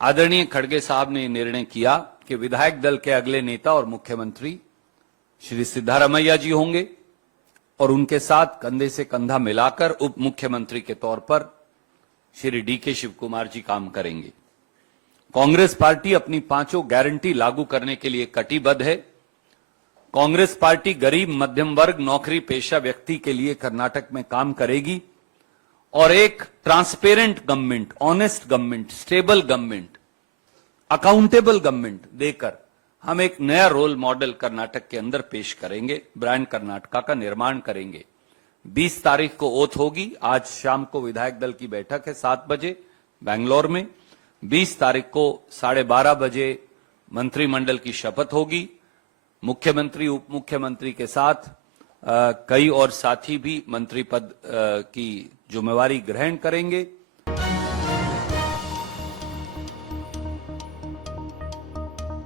आदरणीय खड़गे साहब ने निर्णय किया कि विधायक दल के अगले नेता और मुख्यमंत्री श्री सिद्धारमैया जी होंगे और उनके साथ कंधे से कंधा मिलाकर उप मुख्यमंत्री के तौर पर श्री डीके शिव कुमार जी काम करेंगे। कांग्रेस पार्टी अपनी पांचों गारंटी लागू करने के लिए कटिबद्ध है। कांग्रेस पार्टी गरीब मध्यम वर्ग नौकरी पेशा व्यक्ति के लिए कर्नाटक में काम करेगी और एक transparent government, honest government, stable government, accountable government देकर हम एक नया रोल मॉडल कर्नाटक के अंदर पेश करेंगे। ब्रांड कर्नाटका का निर्माण करेंगे। 20 तारीख को ओथ होगी। आज शाम को विधायक दल की बैठक है 7 बजे बेंगलोर में। 20 तारीख को 12:30 बजे मंत्रिमंडल की शपथ होगी। मुख्यमंत्री उप मुख्यमंत्री के साथ कई और साथी भी मंत्री पद की जिम्मेवारी ग्रहण करेंगे।